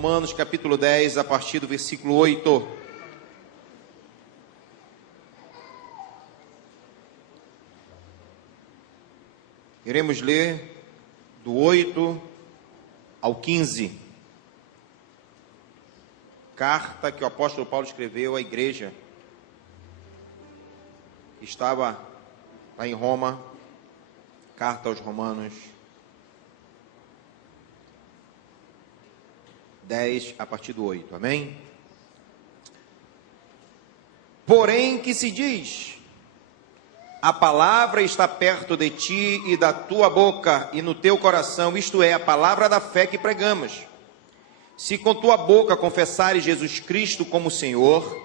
Romanos capítulo 10, a partir do versículo 8. Iremos ler do 8 ao 15. Carta que o apóstolo Paulo escreveu à igreja que estava lá em Roma. Carta aos Romanos 10, a partir do 8, amém? Porém, que se diz: a palavra está perto de ti e da tua boca e no teu coração, isto é, a palavra da fé que pregamos. Se com tua boca confessares Jesus Cristo como Senhor,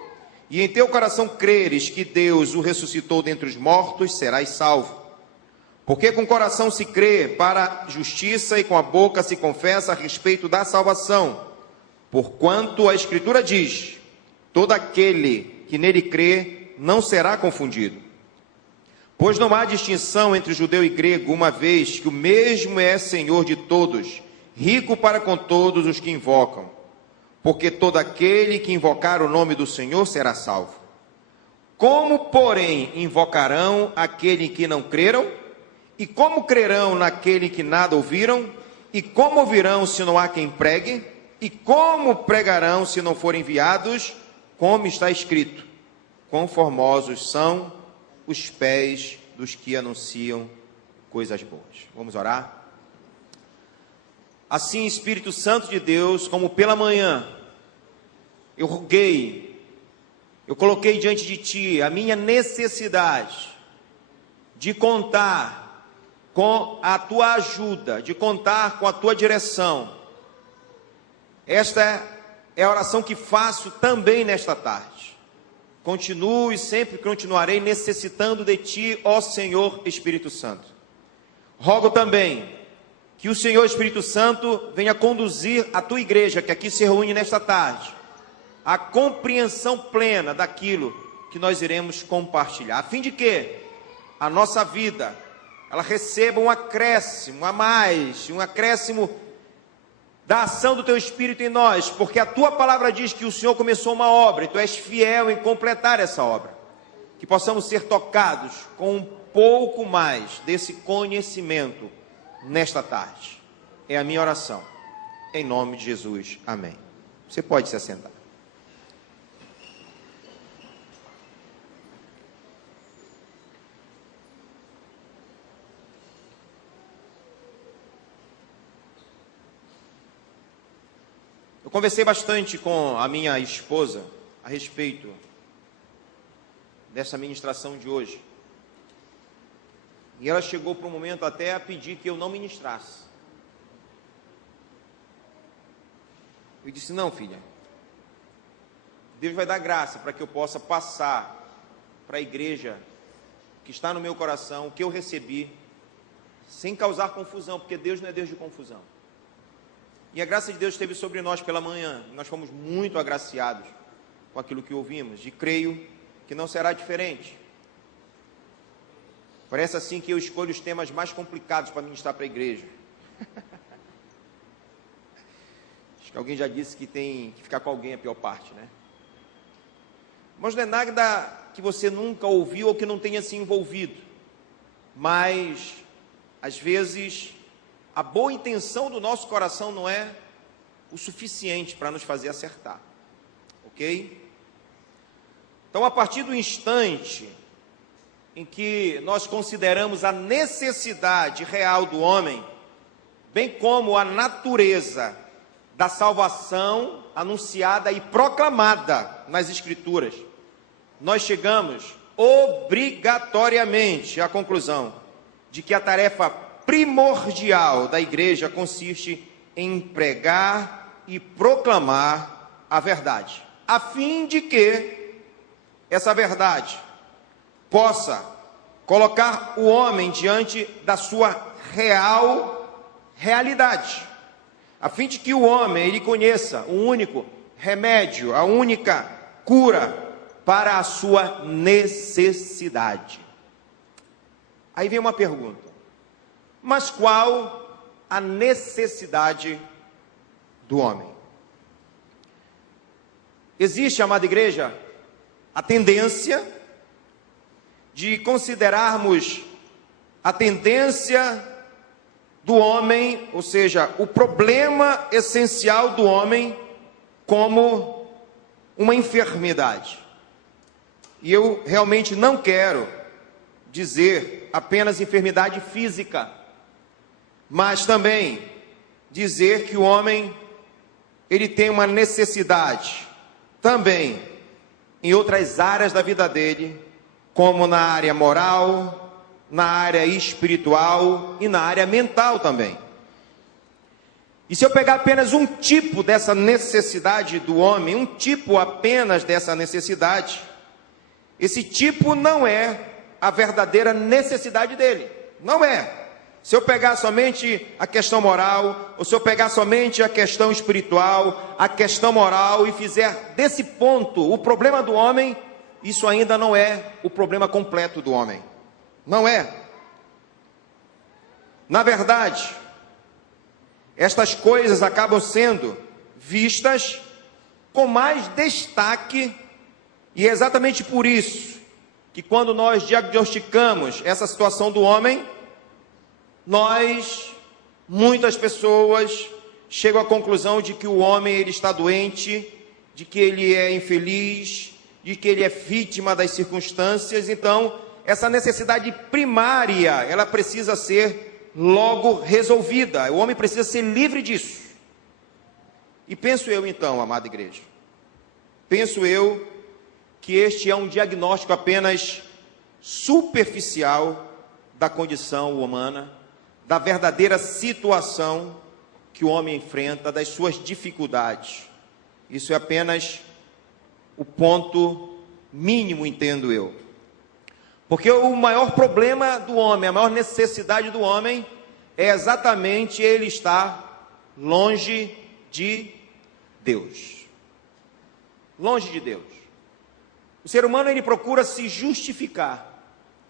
e em teu coração creres que Deus o ressuscitou dentre os mortos, serás salvo. Porque com o coração se crê para a justiça e com a boca se confessa a respeito da salvação. Porquanto a Escritura diz: todo aquele que nele crê não será confundido. Pois não há distinção entre judeu e grego, uma vez que o mesmo é Senhor de todos, rico para com todos os que invocam. Porque todo aquele que invocar o nome do Senhor será salvo. Como, porém, invocarão aquele que não creram? E como crerão naquele que nada ouviram? E como ouvirão se não há quem pregue? E como pregarão se não forem enviados? Como está escrito: quão formosos são os pés dos que anunciam coisas boas. Vamos orar? Assim, Espírito Santo de Deus, como pela manhã eu roguei, eu coloquei diante de Ti a minha necessidade de contar com a Tua ajuda, de contar com a Tua direção. Esta é a oração que faço também nesta tarde. Continuo e sempre continuarei necessitando de Ti, ó Senhor Espírito Santo. Rogo também que o Senhor Espírito Santo venha conduzir a Tua igreja, que aqui se reúne nesta tarde, a compreensão plena daquilo que nós iremos compartilhar, a fim de que a nossa vida, ela receba um acréscimo a mais, um acréscimo da ação do Teu Espírito em nós, porque a Tua palavra diz que o Senhor começou uma obra, e Tu és fiel em completar essa obra. Que possamos ser tocados com um pouco mais desse conhecimento nesta tarde. É a minha oração. Em nome de Jesus. Amém. Você pode se assentar. Eu conversei bastante com a minha esposa a respeito dessa ministração de hoje. E ela chegou para um momento até a pedir que eu não ministrasse. Eu disse: não, filha, Deus vai dar graça para que eu possa passar para a igreja que está no meu coração, o que eu recebi, sem causar confusão, porque Deus não é Deus de confusão. E a graça de Deus esteve sobre nós pela manhã. Nós fomos muito agraciados com aquilo que ouvimos. E creio que não será diferente. Parece assim que eu escolho os temas mais complicados para ministrar para a igreja. Acho que alguém já disse que tem que ficar com alguém a pior parte, né? Mas não é nada que você nunca ouviu ou que não tenha se envolvido. Mas, às vezes, a boa intenção do nosso coração não é o suficiente para nos fazer acertar, ok? Então, a partir do instante em que nós consideramos a necessidade real do homem, bem como a natureza da salvação anunciada e proclamada nas Escrituras, nós chegamos obrigatoriamente à conclusão de que a tarefa primordial da igreja consiste em pregar e proclamar a verdade, a fim de que essa verdade possa colocar o homem diante da sua realidade, a fim de que o homem ele conheça o único remédio, a única cura para a sua necessidade. Aí vem uma pergunta: mas qual a necessidade do homem? Existe, amada igreja, a tendência de considerarmos a tendência do homem, ou seja, o problema essencial do homem, como uma enfermidade. E eu realmente não quero dizer apenas enfermidade física, mas também dizer que o homem, ele tem uma necessidade também em outras áreas da vida dele, como na área moral, na área espiritual e na área mental também. E se eu pegar apenas um tipo dessa necessidade do homem, um tipo apenas dessa necessidade, esse tipo não é a verdadeira necessidade dele, não é. Se eu pegar somente a questão moral, ou se eu pegar somente a questão espiritual, a questão moral, e fizer desse ponto o problema do homem, isso ainda não é o problema completo do homem. Não é. Na verdade, estas coisas acabam sendo vistas com mais destaque, e é exatamente por isso que quando nós diagnosticamos essa situação do homem, muitas pessoas chegam à conclusão de que o homem ele está doente, de que ele é infeliz, de que ele é vítima das circunstâncias. Então, essa necessidade primária, ela precisa ser logo resolvida. O homem precisa ser livre disso. E penso eu então, amada igreja, penso eu que este é um diagnóstico apenas superficial da condição humana, da verdadeira situação que o homem enfrenta, das suas dificuldades. Isso é apenas o ponto mínimo, entendo eu. Porque o maior problema do homem, a maior necessidade do homem, é exatamente ele estar longe de Deus. Longe de Deus. O ser humano, ele procura se justificar.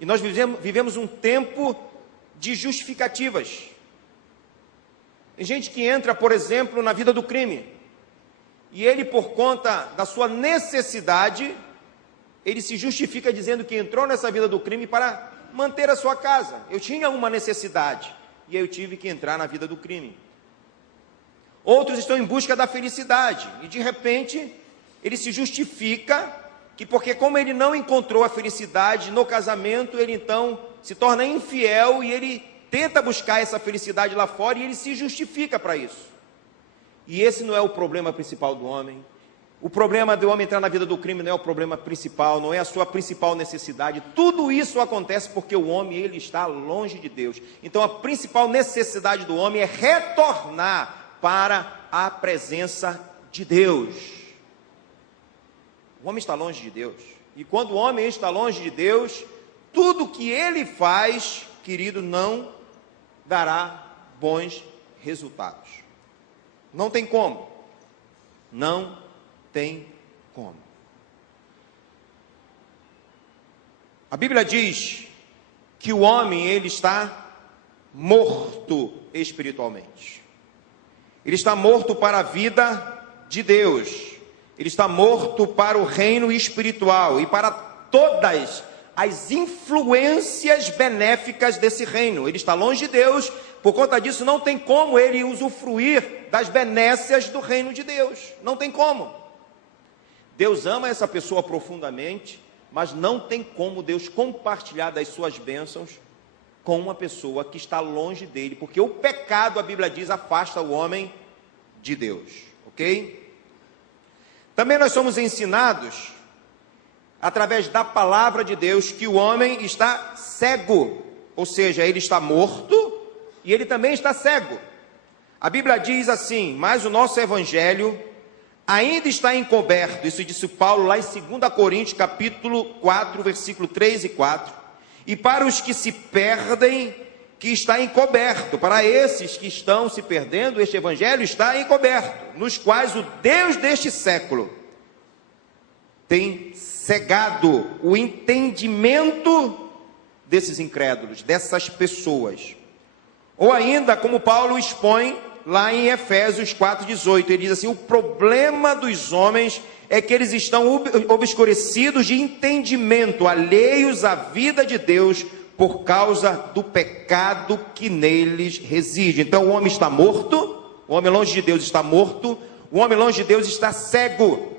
E nós vivemos um tempo de justificativas. Tem gente que entra, por exemplo, na vida do crime. E ele, por conta da sua necessidade, ele se justifica dizendo que entrou nessa vida do crime para manter a sua casa. Eu tinha uma necessidade e eu tive que entrar na vida do crime. Outros estão em busca da felicidade e de repente ele se justifica que porque como ele não encontrou a felicidade no casamento, ele então se torna infiel e ele tenta buscar essa felicidade lá fora e ele se justifica para isso. E esse não é o problema principal do homem. O problema do homem entrar na vida do crime não é o problema principal, não é a sua principal necessidade. Tudo isso acontece porque o homem ele está longe de Deus. Então a principal necessidade do homem é retornar para a presença de Deus. O homem está longe de Deus. E quando o homem está longe de Deus, tudo que ele faz, querido, não dará bons resultados. Não tem como. Não tem como. A Bíblia diz que o homem, ele está morto espiritualmente. Ele está morto para a vida de Deus. Ele está morto para o reino espiritual e para todas as influências benéficas desse reino. Ele está longe de Deus, por conta disso não tem como ele usufruir das benécias do reino de Deus. Não tem como. Deus ama essa pessoa profundamente, mas não tem como Deus compartilhar das suas bênçãos com uma pessoa que está longe dele, porque o pecado, a Bíblia diz, afasta o homem de Deus, ok? Também nós somos ensinados, através da palavra de Deus, que o homem está cego, ou seja, ele está morto e ele também está cego. A Bíblia diz assim: mas o nosso evangelho ainda está encoberto, isso disse Paulo lá em 2 Coríntios, capítulo 4, versículo 3 e 4, e para os que se perdem, que está encoberto. Para esses que estão se perdendo, este evangelho está encoberto, nos quais o Deus deste século tem cegado o entendimento desses incrédulos, dessas pessoas. Ou ainda, como Paulo expõe lá em Efésios 4,18, ele diz assim: o problema dos homens é que eles estão obscurecidos de entendimento, alheios à vida de Deus, por causa do pecado que neles reside. Então o homem está morto, o homem longe de Deus está morto, o homem longe de Deus está cego.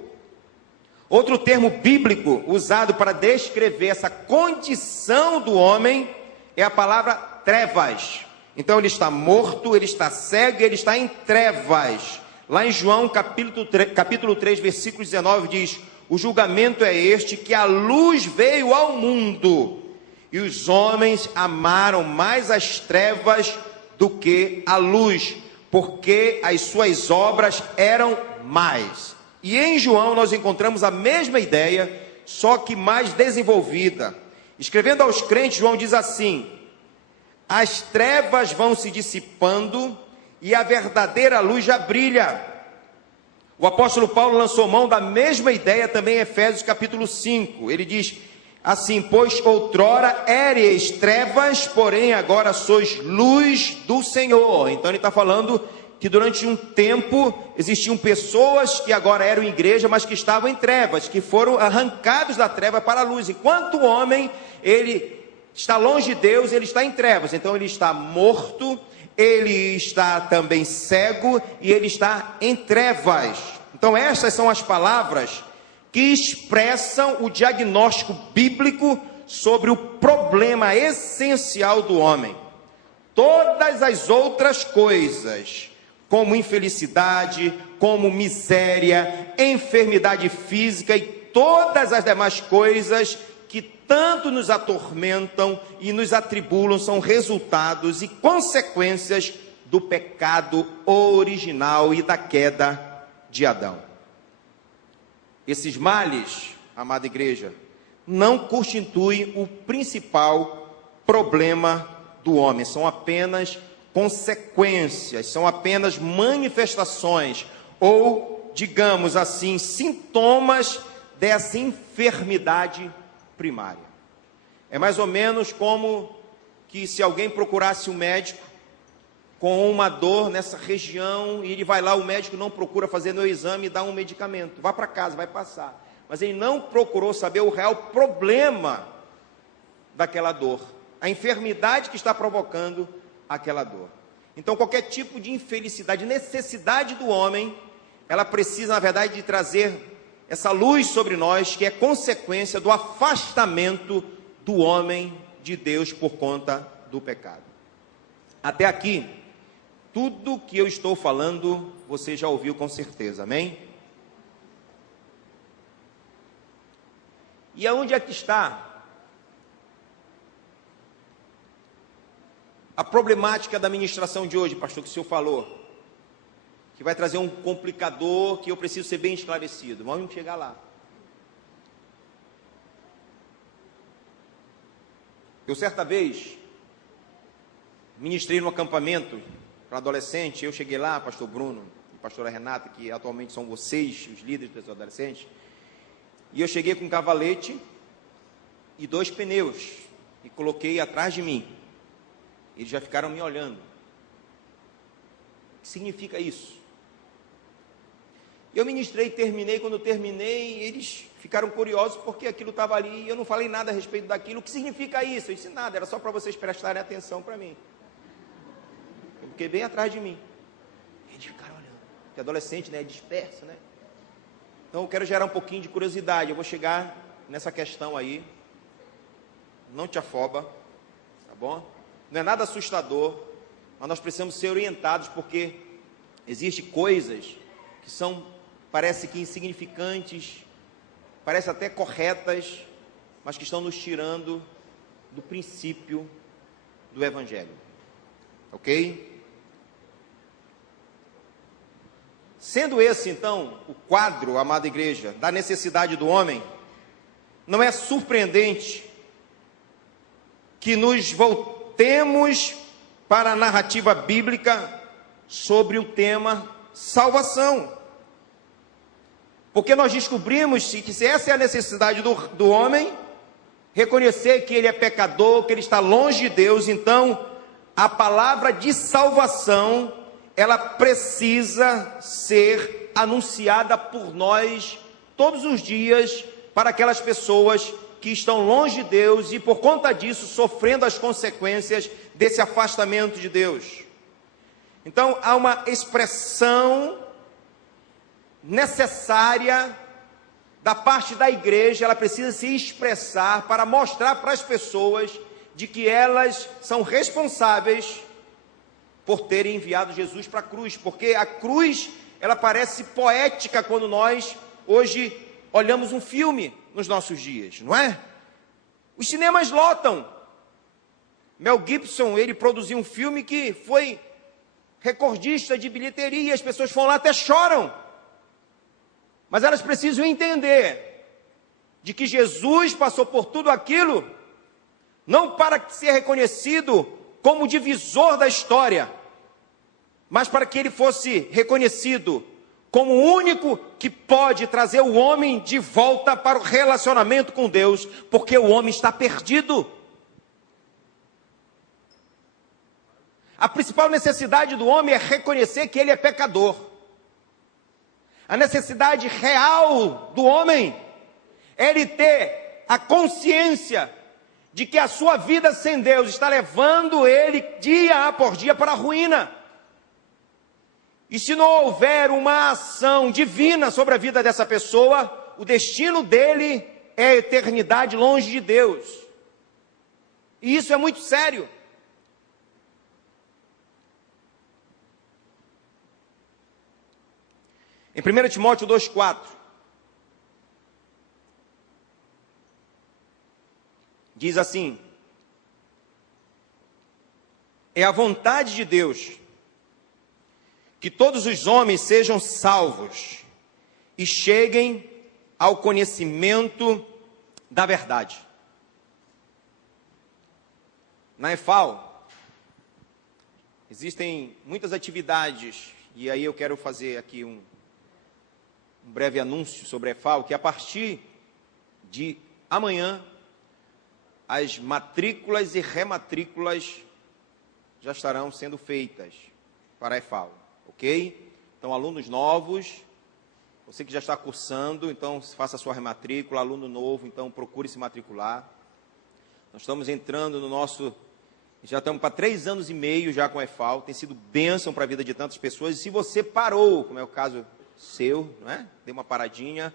Outro termo bíblico usado para descrever essa condição do homem é a palavra trevas. Então ele está morto, ele está cego, ele está em trevas. Lá em João capítulo 3, versículo 19 diz: o julgamento é este, que a luz veio ao mundo, e os homens amaram mais as trevas do que a luz, porque as suas obras eram más. E em João nós encontramos a mesma ideia, só que mais desenvolvida. Escrevendo aos crentes, João diz assim: as trevas vão se dissipando e a verdadeira luz já brilha. O apóstolo Paulo lançou mão da mesma ideia também em Efésios capítulo 5. Ele diz assim: pois outrora éreis trevas, porém agora sois luz do Senhor. Então ele está falando que durante um tempo existiam pessoas que agora eram igreja, mas que estavam em trevas, que foram arrancados da treva para a luz. Enquanto o homem, ele está longe de Deus, ele está em trevas. Então ele está morto, ele está também cego e ele está em trevas. Então essas são as palavras que expressam o diagnóstico bíblico sobre o problema essencial do homem. Todas as outras coisas, como infelicidade, como miséria, enfermidade física e todas as demais coisas que tanto nos atormentam e nos atribulam, são resultados e consequências do pecado original e da queda de Adão. Esses males, amada igreja, não constituem o principal problema do homem, são apenas consequências, são apenas manifestações, ou, digamos assim, sintomas dessa enfermidade primária. É mais ou menos como que se alguém procurasse um médico com uma dor nessa região, e ele vai lá, o médico não procura fazer no exame e dá um medicamento, vá para casa, vai passar, mas ele não procurou saber o real problema daquela dor, a enfermidade que está provocando aquela dor. Então qualquer tipo de infelicidade, necessidade do homem, ela precisa na verdade de trazer essa luz sobre nós, que é consequência do afastamento do homem de Deus por conta do pecado. Até aqui, tudo que eu estou falando, você já ouviu com certeza, amém? E aonde é que está a problemática da ministração de hoje, pastor, que o senhor falou? Que vai trazer um complicador, que eu preciso ser bem esclarecido. Vamos chegar lá. Eu certa vez ministrei no acampamento para adolescente. Eu cheguei lá, pastor Bruno e pastora Renata, que atualmente são vocês, os líderes dos adolescentes, e eu cheguei com um cavalete e 2 pneus, e coloquei atrás de mim. Eles já ficaram me olhando. O que significa isso? Eu ministrei, terminei. Quando eu terminei, eles ficaram curiosos porque aquilo estava ali e eu não falei nada a respeito daquilo. O que significa isso? Eu disse nada, era só para vocês prestarem atenção para mim. Eu fiquei bem atrás de mim. Eles ficaram olhando. Porque adolescente, né, é disperso, né? Então eu quero gerar um pouquinho de curiosidade. Eu vou chegar nessa questão aí. Não te afoba, tá bom? Não é nada assustador, mas nós precisamos ser orientados, porque existem coisas que são, parece que insignificantes, parece até corretas, mas que estão nos tirando do princípio do Evangelho, ok? Sendo esse, então, o quadro, amada igreja, da necessidade do homem, não é surpreendente que nos voltemos para a narrativa bíblica sobre o tema salvação. Porque nós descobrimos que se essa é a necessidade do homem, reconhecer que ele é pecador, que ele está longe de Deus, então a palavra de salvação, ela precisa ser anunciada por nós todos os dias para aquelas pessoas que estão longe de Deus e por conta disso sofrendo as consequências desse afastamento de Deus. Então há uma expressão necessária da parte da igreja, ela precisa se expressar para mostrar para as pessoas de que elas são responsáveis por terem enviado Jesus para a cruz, porque a cruz, ela parece poética quando nós hoje olhamos um filme nos nossos dias, não é? Os cinemas lotam. Mel Gibson, ele produziu um filme que foi recordista de bilheteria, as pessoas vão lá até choram. Mas elas precisam entender de que Jesus passou por tudo aquilo, não para ser reconhecido como divisor da história, mas para que ele fosse reconhecido como o único que pode trazer o homem de volta para o relacionamento com Deus, porque o homem está perdido. A principal necessidade do homem é reconhecer que ele é pecador. A necessidade real do homem é ele ter a consciência de que a sua vida sem Deus está levando ele dia por dia para a ruína. E se não houver uma ação divina sobre a vida dessa pessoa, o destino dele é a eternidade longe de Deus. E isso é muito sério. Em 1 Timóteo 2,4, diz assim: é a vontade de Deus que todos os homens sejam salvos e cheguem ao conhecimento da verdade. Na EFAL, existem muitas atividades, e aí eu quero fazer aqui um breve anúncio sobre a EFAL, que a partir de amanhã, as matrículas e rematrículas já estarão sendo feitas para a EFAL, ok? Então, alunos novos, você que já está cursando, então faça a sua rematrícula, aluno novo, então procure se matricular. Nós estamos entrando no nosso, já estamos para 3 anos e meio já com a EFAL, tem sido bênção para a vida de tantas pessoas, e se você parou, como é o caso seu, não é? Dê uma paradinha,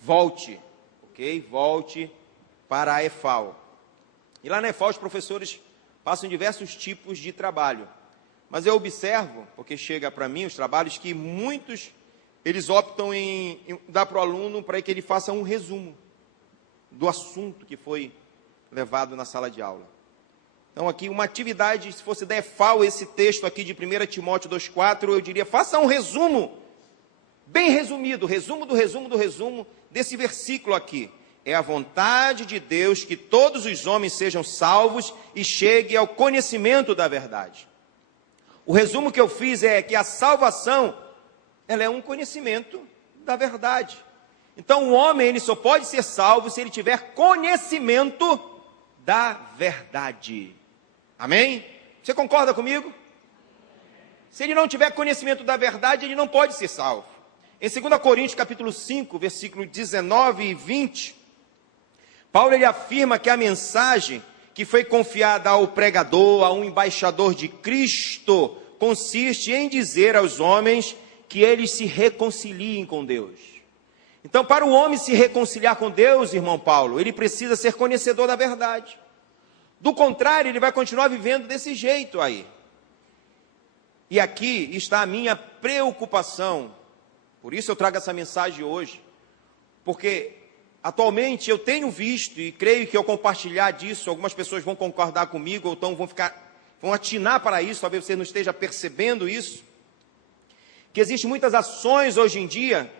volte, ok? Volte para a EFAL. E lá na EFAL os professores passam diversos tipos de trabalho. Mas eu observo, porque chega para mim os trabalhos, que muitos, eles optam em dar para o aluno para que ele faça um resumo do assunto que foi levado na sala de aula. Então aqui uma atividade, se fosse da EFAL, esse texto aqui de 1 Timóteo 2,4, eu diria, faça um resumo, bem resumido, resumo do resumo do resumo desse versículo aqui. É a vontade de Deus que todos os homens sejam salvos e cheguem ao conhecimento da verdade. O resumo que eu fiz é que a salvação, ela é um conhecimento da verdade. Então o homem, ele só pode ser salvo se ele tiver conhecimento da verdade. Amém? Você concorda comigo? Se ele não tiver conhecimento da verdade, ele não pode ser salvo. Em 2 Coríntios capítulo 5, versículo 19 e 20, Paulo ele afirma que a mensagem que foi confiada ao pregador, a um embaixador de Cristo, consiste em dizer aos homens que eles se reconciliem com Deus. Então, para o homem se reconciliar com Deus, irmão Paulo, ele precisa ser conhecedor da verdade. Do contrário, ele vai continuar vivendo desse jeito aí. E aqui está a minha preocupação. Por isso eu trago essa mensagem hoje. Porque atualmente eu tenho visto, e creio que ao compartilhar disso, algumas pessoas vão concordar comigo, ou então vão atinar para isso, talvez você não esteja percebendo isso, que existem muitas ações hoje em dia,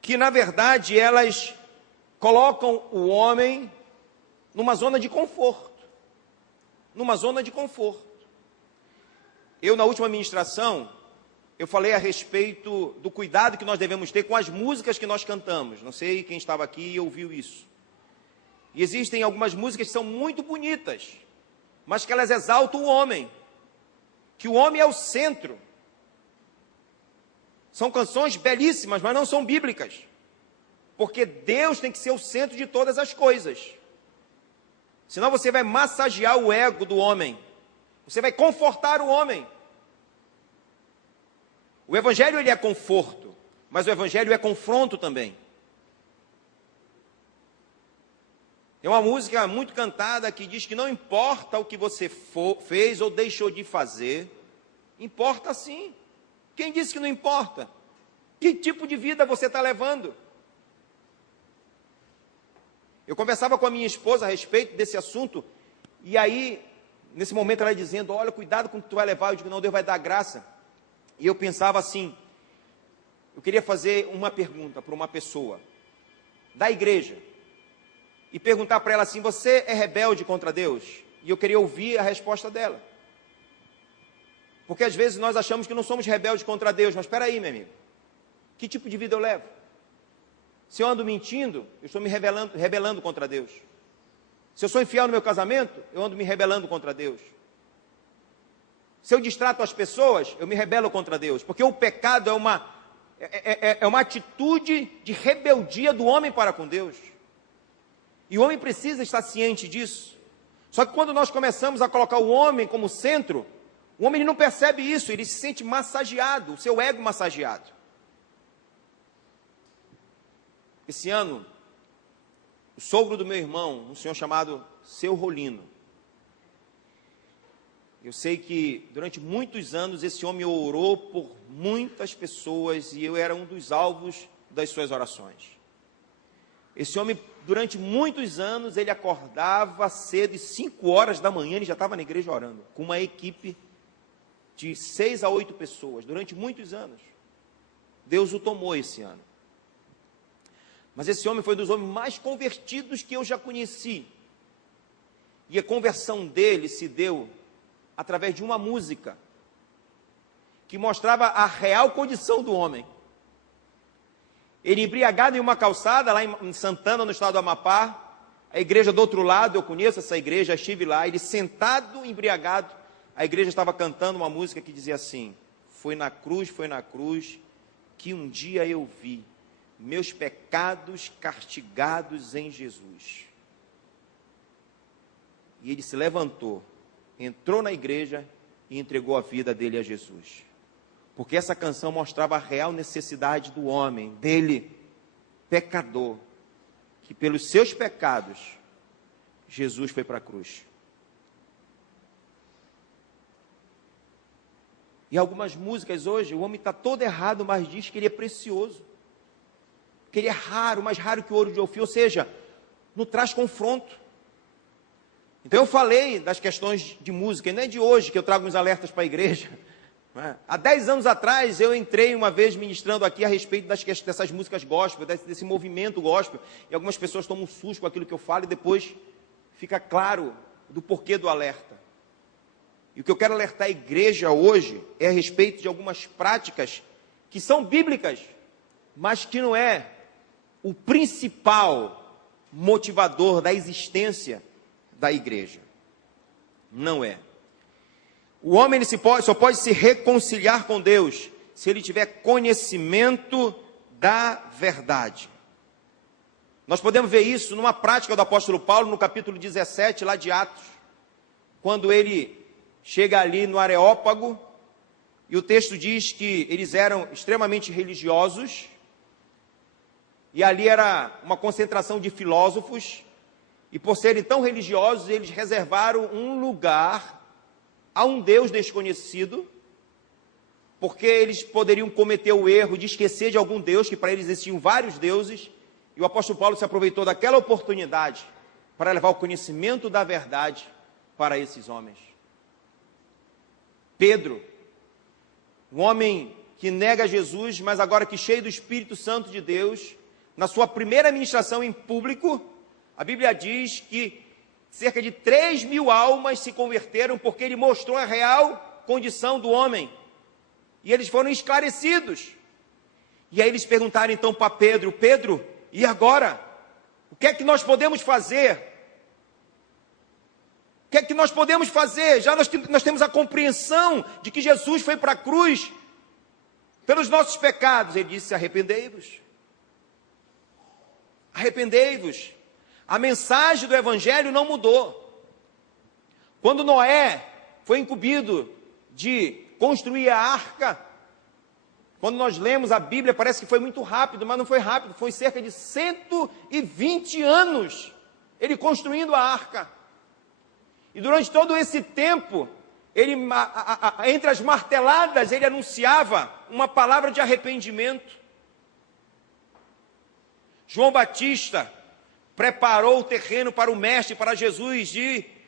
que na verdade elas colocam o homem numa zona de conforto. Numa zona de conforto. Eu, na última ministração, eu falei a respeito do cuidado que nós devemos ter com as músicas que nós cantamos. Não sei quem estava aqui e ouviu isso. E existem algumas músicas que são muito bonitas, mas que elas exaltam o homem, que o homem é o centro. São canções belíssimas, mas não são bíblicas. Porque Deus tem que ser o centro de todas as coisas. Senão você vai massagear o ego do homem. Você vai confortar o homem. O Evangelho, ele é conforto, mas o Evangelho é confronto também. É uma música muito cantada que diz que não importa o que você fez ou deixou de fazer, importa sim. Quem disse que não importa? Que tipo de vida você está levando? Eu conversava com a minha esposa a respeito desse assunto, e aí, nesse momento, ela dizendo, olha, cuidado com o que tu vai levar. Eu digo, não, Deus vai dar graça. E eu pensava assim, eu queria fazer uma pergunta para uma pessoa da igreja, e perguntar para ela assim, você é rebelde contra Deus? E eu queria ouvir a resposta dela. Porque às vezes nós achamos que não somos rebeldes contra Deus, mas espera aí, meu amigo, que tipo de vida eu levo? Se eu ando mentindo, eu estou me rebelando contra Deus. Se eu sou infiel no meu casamento, eu ando me rebelando contra Deus. Se eu distrato as pessoas, eu me rebelo contra Deus. Porque o pecado é uma atitude de rebeldia do homem para com Deus. E o homem precisa estar ciente disso. Só que quando nós começamos a colocar o homem como centro, o homem ele não percebe isso, ele se sente massageado, o seu ego massageado. Esse ano, o sogro do meu irmão, um senhor chamado Seu Rolino, eu sei que durante muitos anos esse homem orou por muitas pessoas e eu era um dos alvos das suas orações. Esse homem, durante muitos anos, ele acordava cedo e 5 horas da manhã ele já estava na igreja orando, com uma equipe de 6 a 8 pessoas, durante muitos anos. Deus o tomou esse ano. Mas esse homem foi um dos homens mais convertidos que eu já conheci. E a conversão dele se deu através de uma música que mostrava a real condição do homem. Ele embriagado em uma calçada, lá em Santana, no estado do Amapá, a igreja do outro lado, eu conheço essa igreja, estive lá, ele sentado, embriagado, a igreja estava cantando uma música que dizia assim, foi na cruz, que um dia eu vi meus pecados castigados em Jesus. E ele se levantou, entrou na igreja e entregou a vida dele a Jesus. Porque essa canção mostrava a real necessidade do homem, dele, pecador, que pelos seus pecados, Jesus foi para a cruz. E algumas músicas hoje, o homem está todo errado, mas diz que ele é precioso, que ele é raro, mais raro que o ouro de Ofir, ou seja, não traz confronto. Então eu falei das questões de música, e não é de hoje que eu trago uns alertas para a igreja. Há 10 anos atrás, eu entrei uma vez ministrando aqui a respeito dessas músicas gospel, desse movimento gospel, e algumas pessoas tomam um susto com aquilo que eu falo, e depois fica claro do porquê do alerta. E o que eu quero alertar a igreja hoje é a respeito de algumas práticas que são bíblicas, mas que não é o principal motivador da existência da igreja. Não é. O homem só pode se reconciliar com Deus se ele tiver conhecimento da verdade. Nós podemos ver isso numa prática do apóstolo Paulo, no capítulo 17, lá de Atos, quando ele chega ali no Areópago, e o texto diz que eles eram extremamente religiosos, e ali era uma concentração de filósofos, e por serem tão religiosos, eles reservaram um lugar a um Deus desconhecido, porque eles poderiam cometer o erro de esquecer de algum Deus, que para eles existiam vários deuses, e o apóstolo Paulo se aproveitou daquela oportunidade para levar o conhecimento da verdade para esses homens. Pedro, um homem que nega Jesus, mas agora que cheio do Espírito Santo de Deus, na sua primeira ministração em público, a Bíblia diz que cerca de 3.000 almas se converteram, porque ele mostrou a real condição do homem, e eles foram esclarecidos. E aí eles perguntaram então para Pedro, Pedro, e agora? O que é que nós podemos fazer? O que é que nós podemos fazer? Já nós temos a compreensão de que Jesus foi para a cruz pelos nossos pecados. Ele disse, arrependei-vos. arrependei-vos. A mensagem do Evangelho não mudou. Quando Noé foi incumbido de construir a arca, quando nós lemos a Bíblia, parece que foi muito rápido, mas não foi rápido, foi cerca de 120 anos ele construindo a arca. E durante todo esse tempo, ele, entre as marteladas, ele anunciava uma palavra de arrependimento. João Batista preparou o terreno para o Mestre, para Jesus,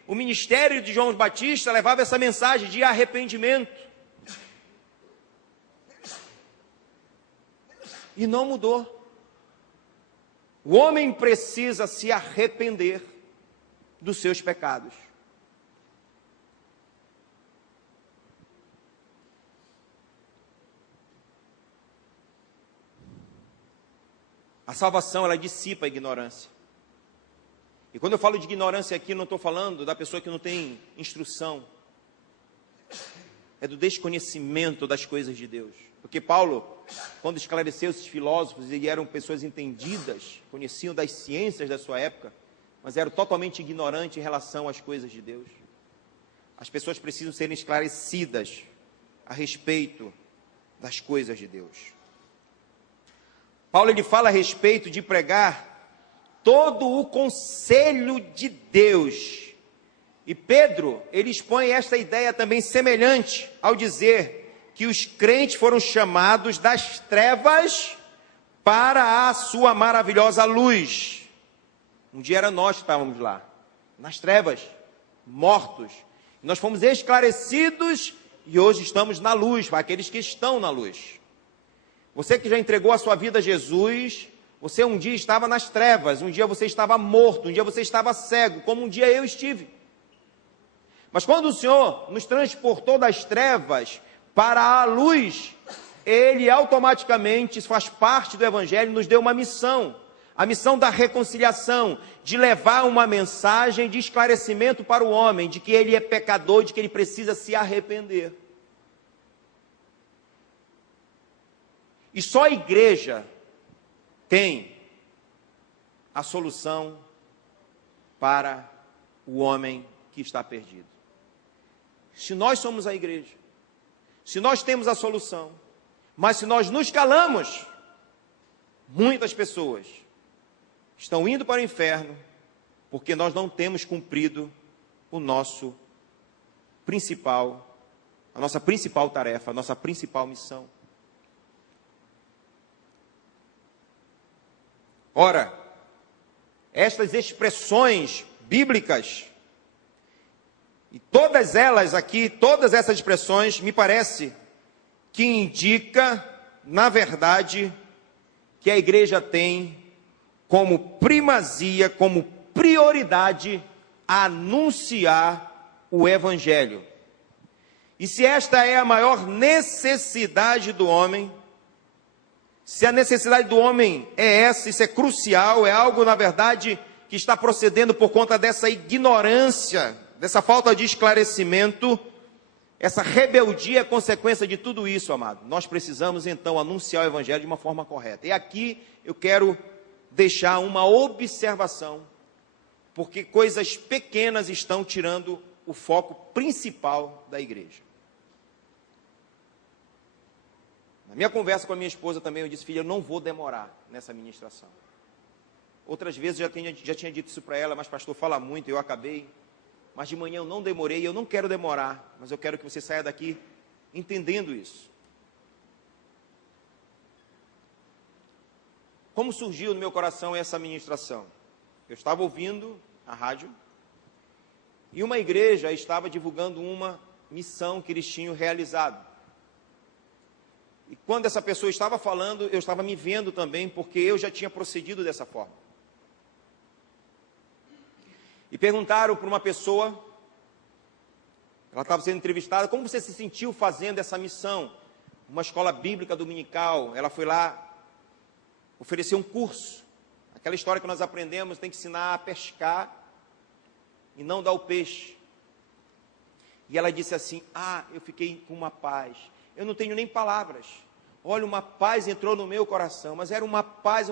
o ministério de João Batista levava essa mensagem de arrependimento. E não mudou. O homem precisa se arrepender dos seus pecados. A salvação, ela dissipa a ignorância. E quando eu falo de ignorância aqui, não estou falando da pessoa que não tem instrução. É do desconhecimento das coisas de Deus. Porque Paulo, quando esclareceu esses filósofos, eles eram pessoas entendidas, conheciam das ciências da sua época, mas eram totalmente ignorantes em relação às coisas de Deus. As pessoas precisam serem esclarecidas a respeito das coisas de Deus. Paulo, ele fala a respeito de pregar todo o conselho de Deus. E Pedro, ele expõe esta ideia também semelhante ao dizer que os crentes foram chamados das trevas para a sua maravilhosa luz. Um dia era nós que estávamos lá, nas trevas, mortos. Nós fomos esclarecidos e hoje estamos na luz, para aqueles que estão na luz. Você que já entregou a sua vida a Jesus, você um dia estava nas trevas, um dia você estava morto, um dia você estava cego, como um dia eu estive. Mas quando o Senhor nos transportou das trevas para a luz, Ele automaticamente, isso faz parte do Evangelho, nos deu uma missão. A missão da reconciliação, de levar uma mensagem de esclarecimento para o homem, de que ele é pecador, de que ele precisa se arrepender. E só a igreja tem a solução para o homem que está perdido. Se nós somos a igreja, se nós temos a solução, mas se nós nos calamos, muitas pessoas estão indo para o inferno porque nós não temos cumprido a nossa principal tarefa, a nossa principal missão. Ora, estas expressões bíblicas, e todas elas aqui, todas essas expressões, me parece que indica, na verdade, que a igreja tem como primazia, como prioridade, anunciar o Evangelho. E se esta é a maior necessidade do homem, se a necessidade do homem é essa, isso é crucial, é algo, na verdade, que está procedendo por conta dessa ignorância, dessa falta de esclarecimento, essa rebeldia é consequência de tudo isso, amado. Nós precisamos, então, anunciar o Evangelho de uma forma correta. E aqui eu quero deixar uma observação, porque coisas pequenas estão tirando o foco principal da igreja. Na minha conversa com a minha esposa também, eu disse: filha, eu não vou demorar nessa ministração. Outras vezes eu já tinha dito isso para ela, mas pastor, fala muito, eu acabei. Mas de manhã eu não demorei, eu não quero demorar, mas eu quero que você saia daqui entendendo isso. Como surgiu no meu coração essa ministração? Eu estava ouvindo a rádio e uma igreja estava divulgando uma missão que eles tinham realizado. E quando essa pessoa estava falando, eu estava me vendo também, porque eu já tinha procedido dessa forma. E perguntaram para uma pessoa, ela estava sendo entrevistada: como você se sentiu fazendo essa missão? Uma escola bíblica dominical, ela foi lá oferecer um curso. Aquela história que nós aprendemos, tem que ensinar a pescar e não dar o peixe. E ela disse assim: eu fiquei com uma paz. Eu não tenho nem palavras. Olha, uma paz entrou no meu coração, mas era uma paz.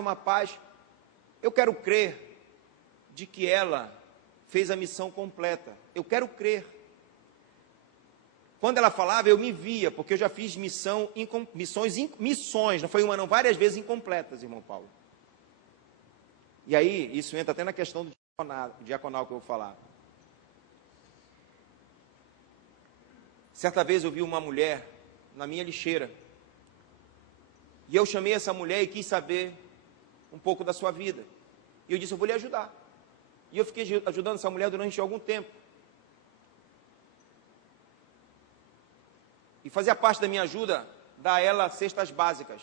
Eu quero crer de que ela fez a missão completa. Eu quero crer. Quando ela falava, eu me via, porque eu já fiz missões, não foi uma não, várias vezes incompletas, irmão Paulo. E aí, isso entra até na questão do diaconal que eu vou falar. Certa vez eu vi uma mulher na minha lixeira, e eu chamei essa mulher e quis saber um pouco da sua vida. E eu disse, eu vou lhe ajudar. E eu fiquei ajudando essa mulher durante algum tempo. E fazia parte da minha ajuda dar a ela cestas básicas.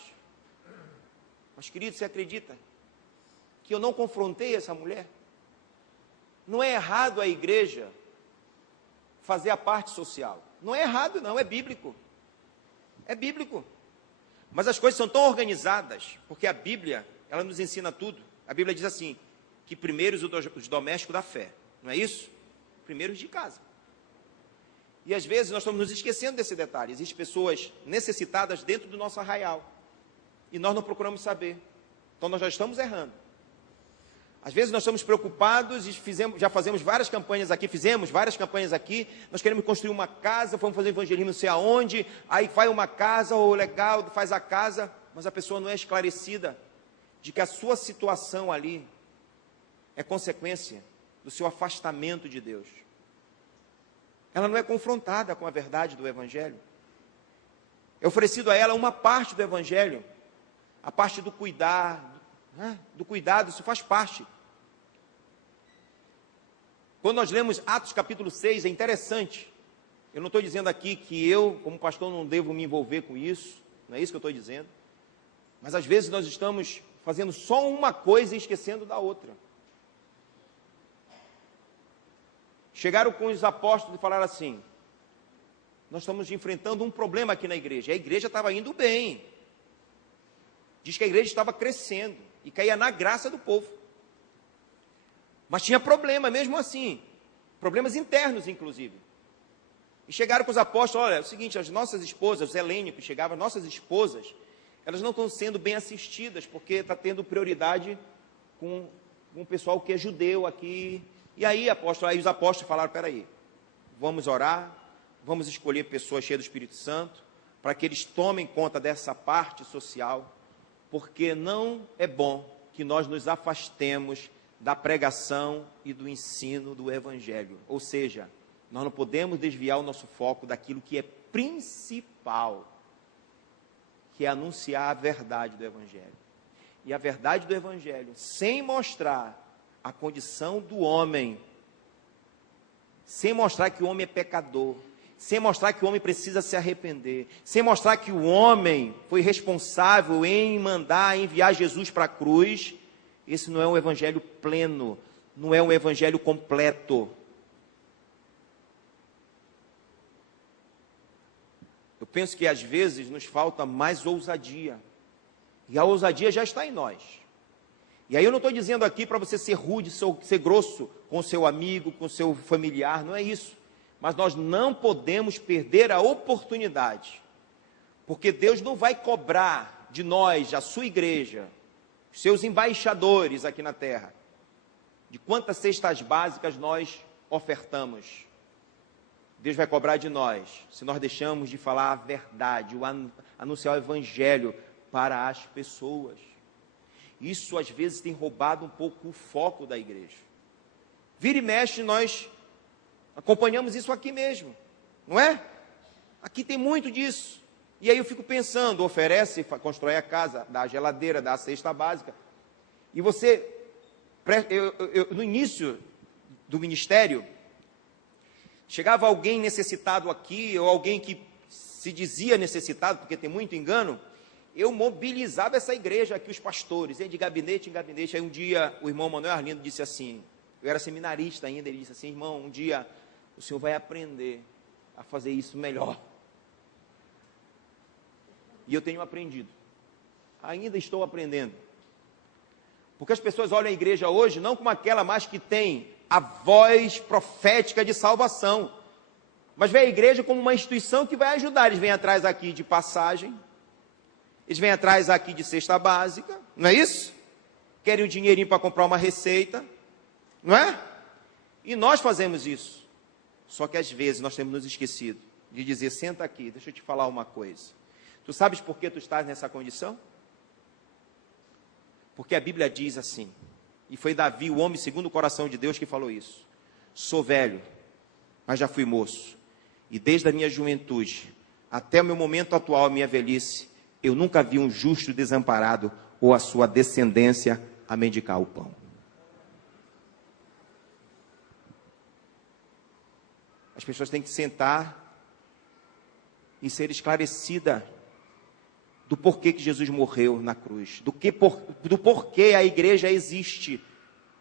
Mas, querido, você acredita que eu não confrontei essa mulher? Não é errado a igreja fazer a parte social. Não é errado, não, é bíblico. É bíblico. Mas as coisas são tão organizadas, porque a Bíblia, ela nos ensina tudo. A Bíblia diz assim, que primeiros os domésticos da fé. Não é isso? Primeiros de casa. E às vezes nós estamos nos esquecendo desse detalhe. Existem pessoas necessitadas dentro do nosso arraial. E nós não procuramos saber. Então nós já estamos errando. Às vezes nós estamos preocupados e já fazemos várias campanhas aqui, nós queremos construir uma casa, vamos fazer evangelismo não sei aonde, aí vai uma casa, ou legal, faz a casa, mas a pessoa não é esclarecida de que a sua situação ali é consequência do seu afastamento de Deus. Ela não é confrontada com a verdade do Evangelho. É oferecido a ela uma parte do Evangelho, a parte do cuidado, isso faz parte. Quando nós lemos Atos capítulo 6, é interessante. Eu não estou dizendo aqui que eu, como pastor, não devo me envolver com isso, não é isso que eu estou dizendo. Mas às vezes nós estamos fazendo só uma coisa e esquecendo da outra. Chegaram com os apóstolos e falaram assim, nós estamos enfrentando um problema aqui na igreja. A igreja estava indo bem. Diz que a igreja estava crescendo e caía na graça do povo. Mas tinha problema mesmo assim, problemas internos inclusive. E chegaram com os apóstolos, olha, é o seguinte, as nossas esposas, os helênicos chegavam, nossas esposas, elas não estão sendo bem assistidas, porque está tendo prioridade com o pessoal que é judeu aqui. E aí, os apóstolos falaram, peraí, vamos orar, vamos escolher pessoas cheias do Espírito Santo, para que eles tomem conta dessa parte social, porque não é bom que nós nos afastemos da pregação e do ensino do Evangelho. Ou seja, nós não podemos desviar o nosso foco daquilo que é principal, que é anunciar a verdade do Evangelho. E a verdade do Evangelho, sem mostrar a condição do homem, sem mostrar que o homem é pecador, sem mostrar que o homem precisa se arrepender, sem mostrar que o homem foi responsável em enviar Jesus para a cruz, esse não é um evangelho pleno, não é um evangelho completo. Eu penso que às vezes nos falta mais ousadia, e a ousadia já está em nós. E aí eu não estou dizendo aqui para você ser rude, ser grosso com o seu amigo, com o seu familiar, não é isso. Mas nós não podemos perder a oportunidade, porque Deus não vai cobrar de nós, a sua igreja, os seus embaixadores aqui na terra, de quantas cestas básicas nós ofertamos. Deus vai cobrar de nós, se nós deixamos de falar a verdade, anunciar o evangelho para as pessoas. Isso às vezes tem roubado um pouco o foco da igreja. Vira e mexe, nós acompanhamos isso aqui mesmo, não é? Aqui tem muito disso. E aí eu fico pensando, oferece, constrói a casa, dá a geladeira, dá a cesta básica. E você, no início do ministério, chegava alguém necessitado aqui, ou alguém que se dizia necessitado, porque tem muito engano, eu mobilizava essa igreja aqui, os pastores, de gabinete em gabinete. Aí um dia o irmão Manuel Arlindo disse assim, eu era seminarista ainda, ele disse assim, irmão, um dia o senhor vai aprender a fazer isso melhor. E eu tenho aprendido, ainda estou aprendendo, porque as pessoas olham a igreja hoje, não como aquela mais que tem a voz profética de salvação, mas vê a igreja como uma instituição que vai ajudar. Eles vêm atrás aqui de passagem, eles vêm atrás aqui de cesta básica, não é isso? querem um dinheirinho para comprar uma receita, não é? E nós fazemos isso. Só que às vezes nós temos nos esquecido de dizer, senta aqui, deixa eu te falar uma coisa. Tu sabes por que tu estás nessa condição? Porque a Bíblia diz assim, e foi Davi, o homem segundo o coração de Deus, que falou isso. Sou velho, mas já fui moço. E desde a minha juventude até o meu momento atual, a minha velhice, eu nunca vi um justo desamparado ou a sua descendência a mendigar o pão. As pessoas têm que sentar e ser esclarecida do porquê que Jesus morreu na cruz, do porquê a igreja existe.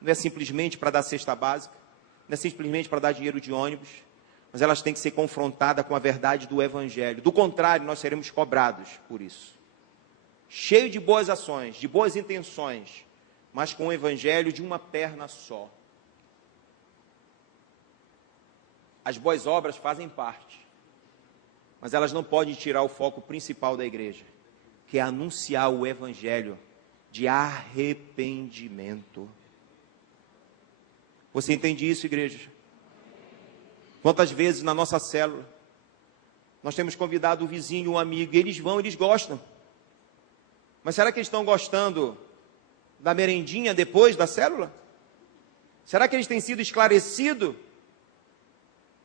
Não é simplesmente para dar cesta básica, não é simplesmente para dar dinheiro de ônibus, mas elas têm que ser confrontadas com a verdade do Evangelho. Do contrário, nós seremos cobrados por isso. Cheio de boas ações, de boas intenções, mas com o Evangelho de uma perna só. As boas obras fazem parte, mas elas não podem tirar o foco principal da igreja, que é anunciar o Evangelho de arrependimento. Você entende isso, igreja? Quantas vezes na nossa célula, nós temos convidado o vizinho, um amigo, e eles vão, eles gostam. Mas será que eles estão gostando da merendinha depois da célula? Será que eles têm sido esclarecidos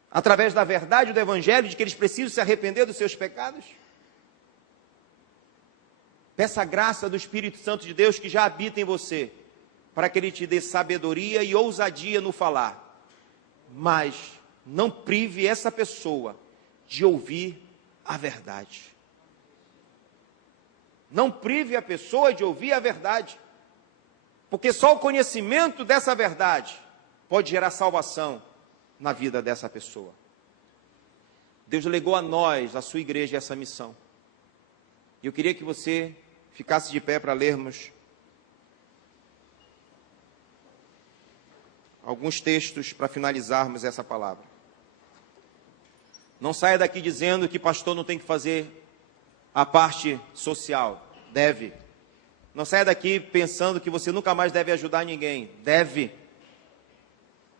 através da verdade do Evangelho, de que eles precisam se arrepender dos seus pecados? Peça a graça do Espírito Santo de Deus que já habita em você, para que Ele te dê sabedoria e ousadia no falar. Mas não prive essa pessoa de ouvir a verdade. Não prive a pessoa de ouvir a verdade, porque só o conhecimento dessa verdade pode gerar salvação na vida dessa pessoa. Deus legou a nós, a sua igreja, essa missão. E eu queria que você ficasse de pé para lermos alguns textos para finalizarmos essa palavra. Não saia daqui dizendo que pastor não tem que fazer a parte social. Deve. Não saia daqui pensando que você nunca mais deve ajudar ninguém. Deve.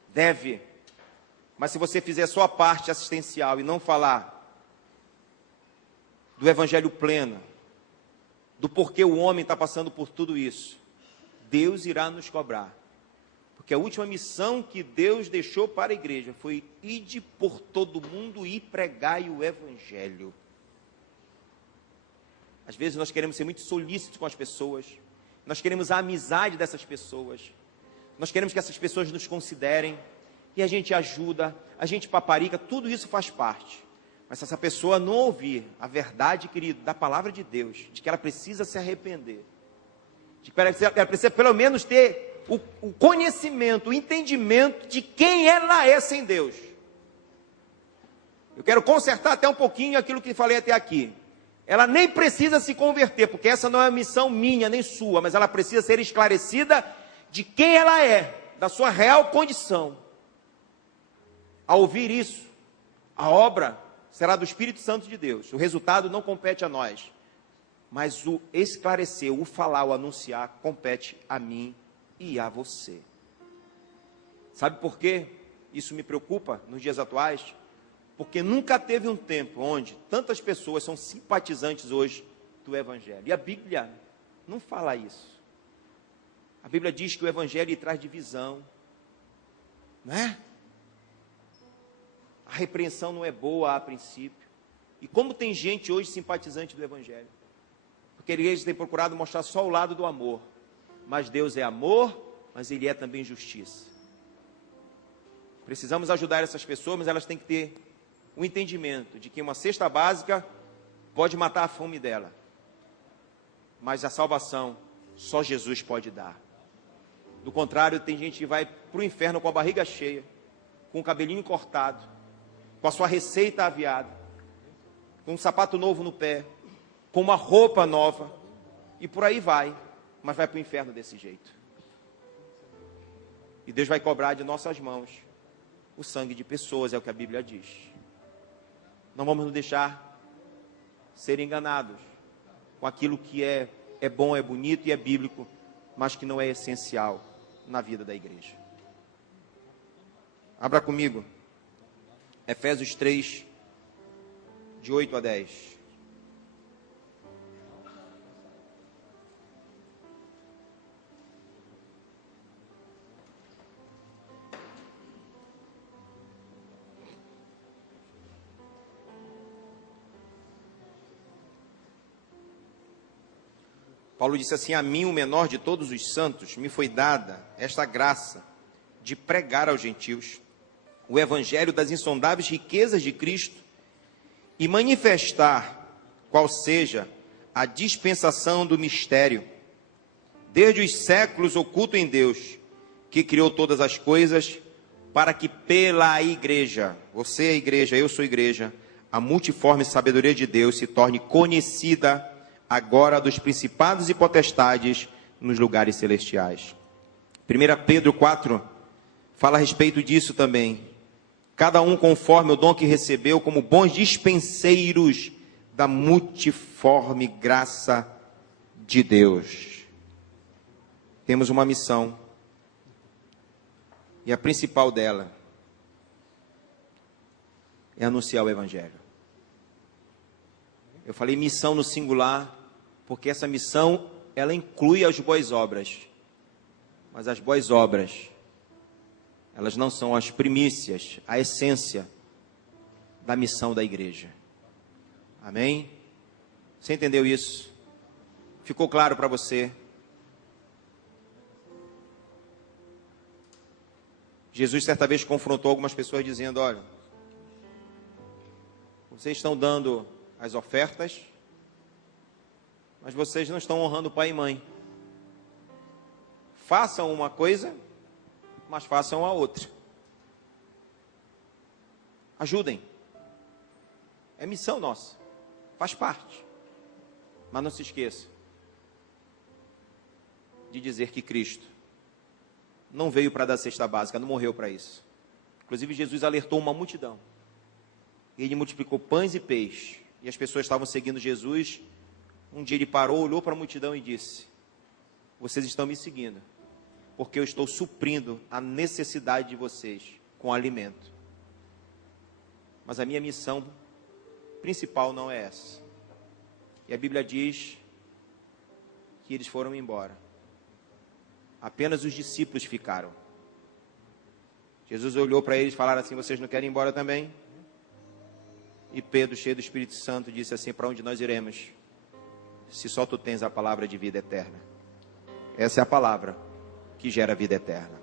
Deve. Mas se você fizer a sua parte assistencial e não falar do evangelho pleno, do porquê o homem está passando por tudo isso, Deus irá nos cobrar. Porque a última missão que Deus deixou para a igreja foi: ide por todo mundo e pregai o evangelho. Às vezes nós queremos ser muito solícitos com as pessoas, nós queremos a amizade dessas pessoas, nós queremos que essas pessoas nos considerem, e a gente ajuda, a gente paparica, tudo isso faz parte. Mas se essa pessoa não ouvir a verdade, querido, da palavra de Deus, de que ela precisa se arrepender, de que ela precisa pelo menos ter o conhecimento, o entendimento de quem ela é sem Deus. Eu quero consertar até um pouquinho aquilo que falei até aqui. Ela nem precisa se converter, porque essa não é uma missão minha, nem sua, mas ela precisa ser esclarecida de quem ela é, da sua real condição. Ao ouvir isso, a obra será do Espírito Santo de Deus. O resultado não compete a nós, mas o esclarecer, o falar, o anunciar, compete a mim e a você. Sabe por quê isso me preocupa nos dias atuais? Porque nunca teve um tempo onde tantas pessoas são simpatizantes hoje do Evangelho. E a Bíblia não fala isso. A Bíblia diz que o Evangelho traz divisão, não é? A repreensão não é boa a princípio. E como tem gente hoje simpatizante do Evangelho? Porque a igreja tem procurado mostrar só o lado do amor. Mas Deus é amor, mas Ele é também justiça. Precisamos ajudar essas pessoas, mas elas têm que ter o entendimento de que uma cesta básica pode matar a fome dela. Mas a salvação só Jesus pode dar. Do contrário, tem gente que vai para o inferno com a barriga cheia, com o cabelinho cortado, com a sua receita aviada, com um sapato novo no pé, com uma roupa nova, e por aí vai, mas vai para o inferno desse jeito. E Deus vai cobrar de nossas mãos o sangue de pessoas, é o que a Bíblia diz. Não vamos nos deixar ser enganados com aquilo que é bom, é bonito e é bíblico, mas que não é essencial na vida da igreja. Abra comigo, Efésios 3, de 8 a 10. Paulo disse assim: a mim, o menor de todos os santos, me foi dada esta graça de pregar aos gentios o evangelho das insondáveis riquezas de Cristo e manifestar qual seja a dispensação do mistério, desde os séculos oculto em Deus, que criou todas as coisas, para que pela igreja, você é a igreja, eu sou a igreja, a multiforme sabedoria de Deus se torne conhecida agora dos principados e potestades nos lugares celestiais. 1 Pedro 4 fala a respeito disso também. Cada um conforme o dom que recebeu, como bons dispenseiros da multiforme graça de Deus. Temos uma missão, e a principal dela é anunciar o evangelho. Eu falei missão no singular, porque essa missão, ela inclui as boas obras. Mas as boas obras, elas não são as primícias, a essência da missão da igreja. Amém? Você entendeu isso? Ficou claro para você? Jesus certa vez confrontou algumas pessoas dizendo: olha, vocês estão dando as ofertas, mas vocês não estão honrando pai e mãe. Façam uma coisa, mas façam a outra. Ajudem. É missão nossa. Faz parte. Mas não se esqueça de dizer que Cristo não veio para dar cesta básica, não morreu para isso. Inclusive, Jesus alertou uma multidão. Ele multiplicou pães e peixes. E as pessoas estavam seguindo Jesus. Um dia ele parou, olhou para a multidão e disse: vocês estão me seguindo porque eu estou suprindo a necessidade de vocês com alimento. Mas a minha missão principal não é essa. E a Bíblia diz que eles foram embora. Apenas os discípulos ficaram. Jesus olhou para eles e falaram assim: vocês não querem ir embora também? E Pedro, cheio do Espírito Santo, disse assim: para onde nós iremos, se só tu tens a palavra de vida eterna? Essa é a palavra que gera vida eterna.